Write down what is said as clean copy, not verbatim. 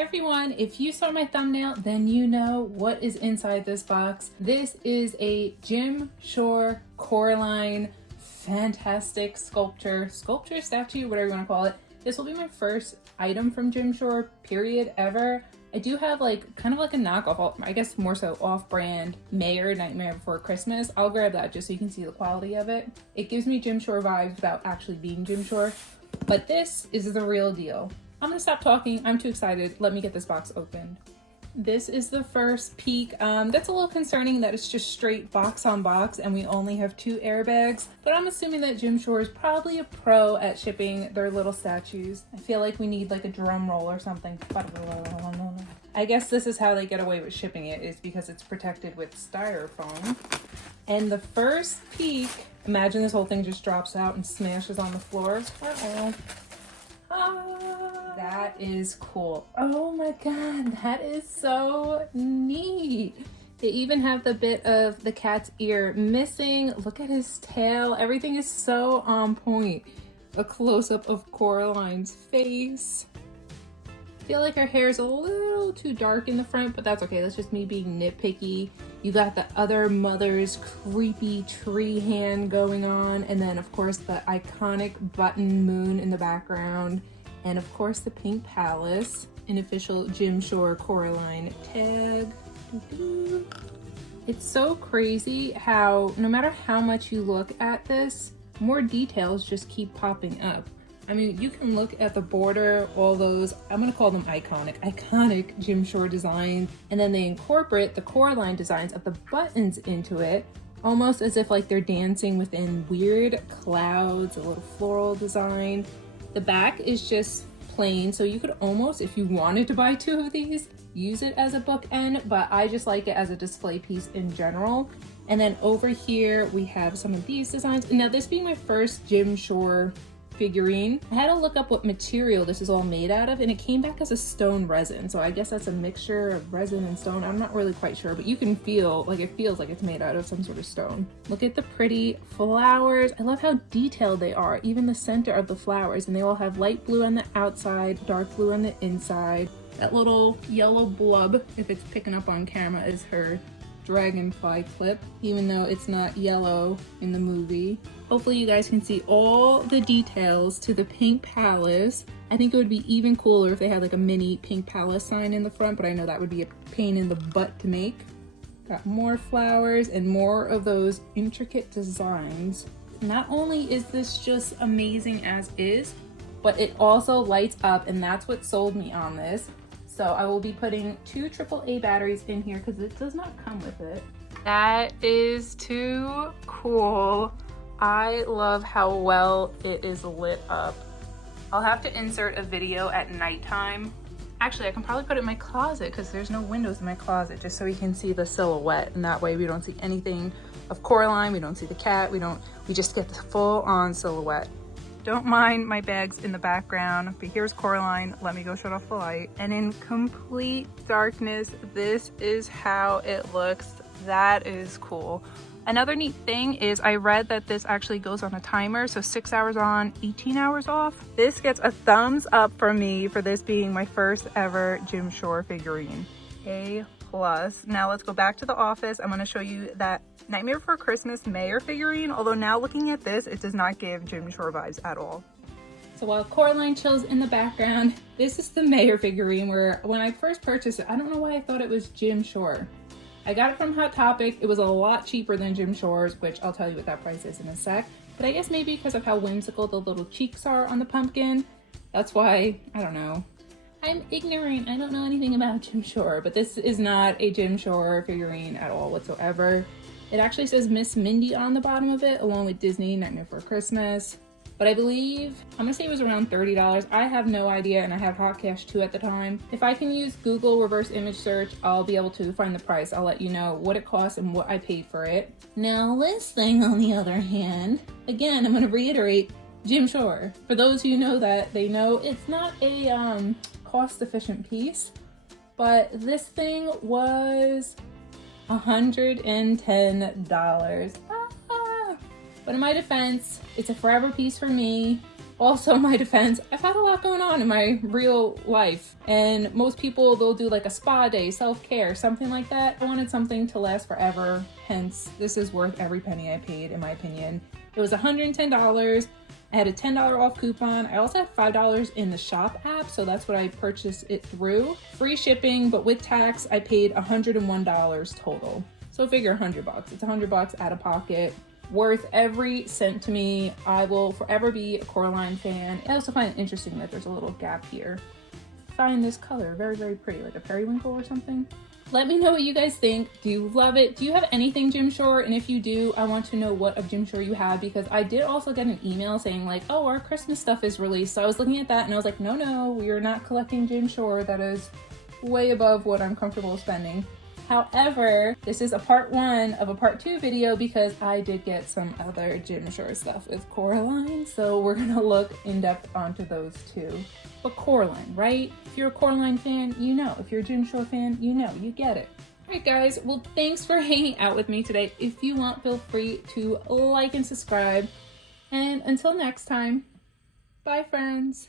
Hi everyone, if you saw my thumbnail, then you know what is inside this box. This is a Jim Shore Coraline fantastic sculpture, statue, whatever you want to call it. This will be my first item from Jim Shore, period, ever. I do have like kind of like a knockoff, I guess more so off-brand Mayor Nightmare Before Christmas. I'll grab that just so you can see the quality of it. It gives me Jim Shore vibes without actually being Jim Shore, but this is the real deal. I'm gonna stop talking. I'm too excited. Let me get this box opened. This is the first peek. That's a little concerning that it's just straight box on box and we only have 2 airbags, but I'm assuming that Jim Shore is probably a pro at shipping their little statues. I feel like we need like a drum roll or something. I guess this is how they get away with shipping it, is because it's protected with styrofoam. And the first peek, imagine this whole thing just drops out and smashes on the floor. That is cool. Oh my god, that is so neat. They even have the bit of the cat's ear missing. Look at his tail. Everything is so on point. A close-up of Coraline's face. I feel like her hair is a little too dark in the front, but that's okay. That's just me being nitpicky. You got the other mother's creepy tree hand going on, and then of course the iconic button moon in the background, and of course the pink palace, an official Jim Shore Coraline tag. It's so crazy how no matter how much you look at this, more details just keep popping up. I mean, you can look at the border, all those, I'm gonna call them iconic Jim Shore designs, and then they incorporate the Coraline designs of the buttons into it, almost as if like they're dancing within weird clouds, a little floral design. The back is just plain, so you could almost, if you wanted to buy 2 of these, use it as a bookend, but I just like it as a display piece in general. And then over here, we have some of these designs. Now, this being my first Jim Shore figurine, I had to look up what material this is all made out of, and it came back as a stone resin. So I guess that's a mixture of resin and stone. I'm not really quite sure, but you can feel like it feels like it's made out of some sort of stone. Look at the pretty flowers. I love how detailed they are, even the center of the flowers, and they all have light blue on the outside, dark blue on the inside. That little yellow blub, if it's picking up on camera, is her dragonfly clip, even though it's not yellow in the movie. Hopefully you guys can see all the details to the pink palace. I think it would be even cooler if they had like a mini pink palace sign in the front, but I know that would be a pain in the butt to make. Got more flowers and more of those intricate designs. Not only is this just amazing as is, but it also lights up, and that's what sold me on this. So I will be putting 2 AAA batteries in here because it does not come with it. That is too cool. I love how well it is lit up. I'll have to insert a video at nighttime. Actually, I can probably put it in my closet because there's no windows in my closet, just so we can see the silhouette, and that way we don't see anything of Coraline, we don't see the cat, we just get the full on silhouette. Don't mind my bags in the background, but here's Coraline. Let me go shut off the light. And in complete darkness, this is how it looks. That is cool. Another neat thing is I read that this actually goes on a timer, so 6 hours on, 18 hours off. This gets a thumbs up from me for this being my first ever Jim Shore figurine. A+. Now let's go back to the office. I'm going to show you that Nightmare Before Christmas Mayor figurine, although now looking at this, it does not give Jim Shore vibes at all. So while Coraline chills in the background, this is the Mayor figurine, where when I first purchased it, I don't know why I thought it was Jim Shore. I got it from Hot Topic. It was a lot cheaper than Jim Shore's, which I'll tell you what that price is in a sec. But I guess maybe because of how whimsical the little cheeks are on the pumpkin, that's why, I don't know. I'm ignorant. I don't know anything about Jim Shore, but this is not a Jim Shore figurine at all whatsoever. It actually says Miss Mindy on the bottom of it, along with Disney Nightmare Before Christmas. But I believe, I'm gonna say it was around $30. I have no idea, and I have hot cash too at the time. If I can use Google reverse image search, I'll be able to find the price. I'll let you know what it costs and what I paid for it. Now this thing, on the other hand, again, I'm gonna reiterate, Jim Shore. For those who know that, they know it's not a cost-efficient piece, but this thing was $110. But in my defense, it's a forever piece for me. Also, my defense, I've had a lot going on in my real life, and most people, they'll do like a spa day, self-care, something like that. I wanted something to last forever, hence this is worth every penny I paid, in my opinion. It was $110. I had a $10 off coupon. I also had $5 in the shop app, so that's what I purchased it through. Free shipping, but with tax, I paid $101 total. So figure $100. It's $100 out of pocket. Worth every cent to me. I will forever be a Coraline fan. I also find it interesting that there's a little gap here. I find this color very, very pretty, like a periwinkle or something. Let me know what you guys think. Do you love it? Do you have anything Jim Shore? And if you do, I want to know what of Jim Shore you have, because I did also get an email saying like, oh, our Christmas stuff is released. So I was looking at that and I was like, no, we are not collecting Jim Shore. That is way above what I'm comfortable spending. However, this is a part 1 of a part 2 video because I did get some other Jim Shore stuff with Coraline. So we're gonna look in depth onto those too. But Coraline, right? If you're a Coraline fan, you know. If you're a Jim Shore fan, you know, you get it. Alright guys, well thanks for hanging out with me today. If you want, feel free to like and subscribe. And until next time, bye friends.